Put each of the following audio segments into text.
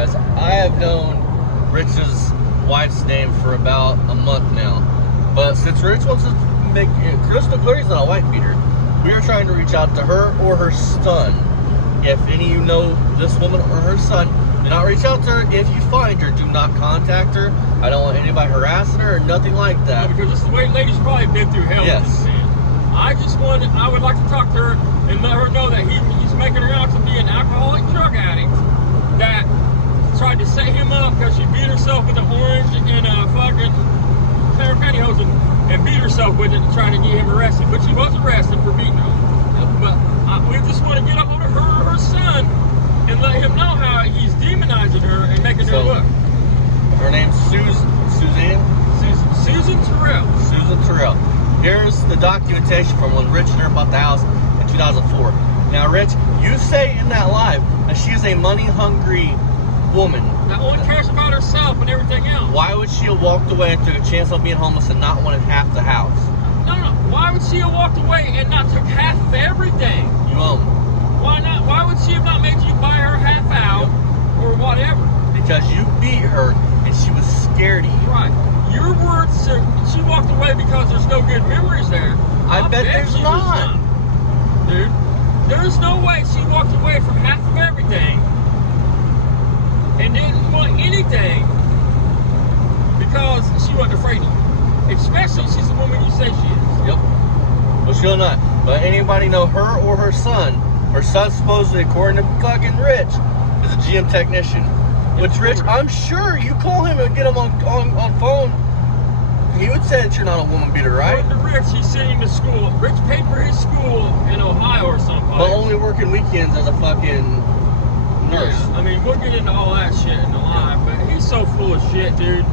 guys. I have known Rich's wife's name for about a month now. But since Rich wants to make it crystal clear he's not a wife beater, we are trying to reach out to her or her son. If any of you know this woman or her son, do not reach out to her. If you find her, do not contact her. I don't want anybody harassing her or nothing like that. No, because this is the way lady's probably been through hell. Yes. I would like to talk to her and let her know that he's making her out to be an alcoholic drug addict that tried to set him up because she beat herself with an orange and a fucking pair of pantyhose and beat herself with it trying to get him arrested. But she was arrested for beating him. But we just want to get a hold of her or her son and let him know how he's demonizing her and making her look. Her name's Susan Terrell. Susan Terrell. Here's the documentation from when Rich and her bought the house in 2004. Now, Rich, you say in that live that she is a money-hungry woman. That only cares about herself and everything else. Why would she have walked away and took a chance on being homeless and not wanted half the house? No. Why would she have walked away and not took half of everything? You own. Why not? Why would she have not made you buy her half out or whatever? Because you beat her and she was scared of you. Right. Your words are, she walked away because there's no good memories there. I bet there's not. Dude, there's no way she walked away from half of everything and didn't want anything because she wasn't afraid of you. Especially she's the woman you say she is. Yep. Well, she'll not. But anybody know her or her son? Her son supposedly, according to fucking Rich, is a GM technician. Which, Rich, I'm sure you call him and get him on phone. He would say that you're not a woman beater, right? According to Rich, he's sending him to school. Rich paid for his school in Ohio or someplace. But only working weekends as a fucking nurse. Yeah, I mean, we'll get into all that shit in the live, but he's so full of shit, dude.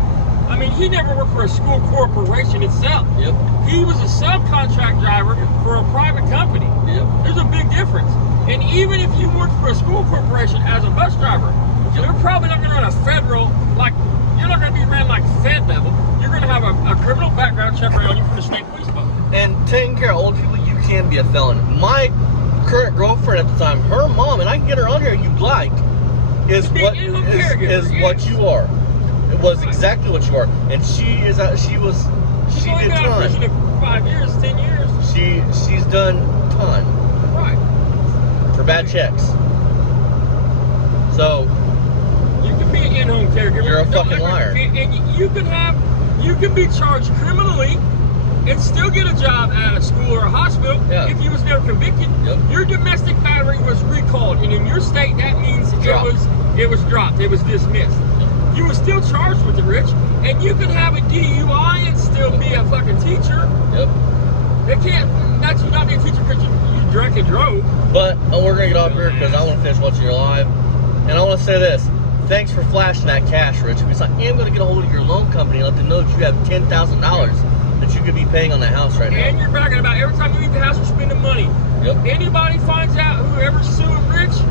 I mean, he never worked for a school corporation itself. Yep. He was a subcontract driver for a private company. Yep. There's a big difference. And even if you worked for a school corporation as a bus driver, they're probably not going to run a federal, like, you're not going to be ran like Fed level. You're going to have a criminal background check on you from the state police department. And taking care of old people, you can be a felon. My current girlfriend at the time, her mom, and I can get her on here if you'd like, is what you are. It was exactly what you are, and she did time. 5 years, 10 years. She's done ton. Right. For bad checks. So you can be an in-home caregiver. You're a fucking liar. And you can be charged criminally and still get a job at a school or a hospital if you was never convicted. Yep. Your domestic battery was recalled, and in your state that means it was dropped. It was dismissed. You were still charged with it, Rich, and you can have a DUI and still be a fucking teacher. Yep. They can't. That's you not be a teacher because you drank and drove. But we're gonna get off here because I want to finish watching your live, and I want to say this. Thanks for flashing that cash, Rich, because I am going to get a hold of your loan company and let them know that you have $10,000 that you could be paying on the house right now. And you're bragging about every time you leave the house, you're spending money. Yep. Anybody finds out whoever's suing Rich,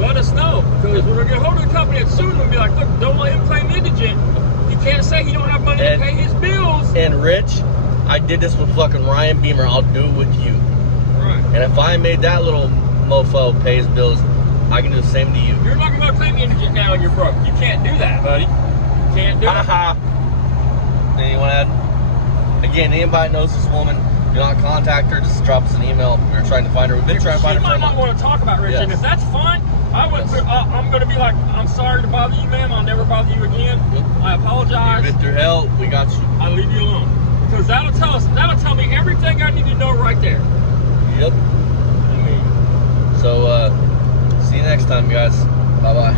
let us know. Because we're going to get a hold of the company that's suing him and be like, look, don't let him claim indigent. He can't say he don't have money to pay his bills. And Rich, I did this with fucking Ryan Beamer. I'll do it with you. Right. And if I made that little mofo pay his bills, I can do the same to you. You're not going to claim indigent now and you're broke. You can't do that, buddy. You can't do it. Anyone add? Again, anybody knows this woman, do not contact her. Just drop us an email. We're trying to find her. We've been trying to find her for a month. She might not want to talk about Rich, and if that's fine, I'm going to be like, I'm sorry to bother you, ma'am. I'll never bother you again. Yep. I apologize. You've been through hell. We got you. I'll leave you alone. Because that'll tell me everything I need to know right there. Yep. So, see you next time, guys. Bye-bye.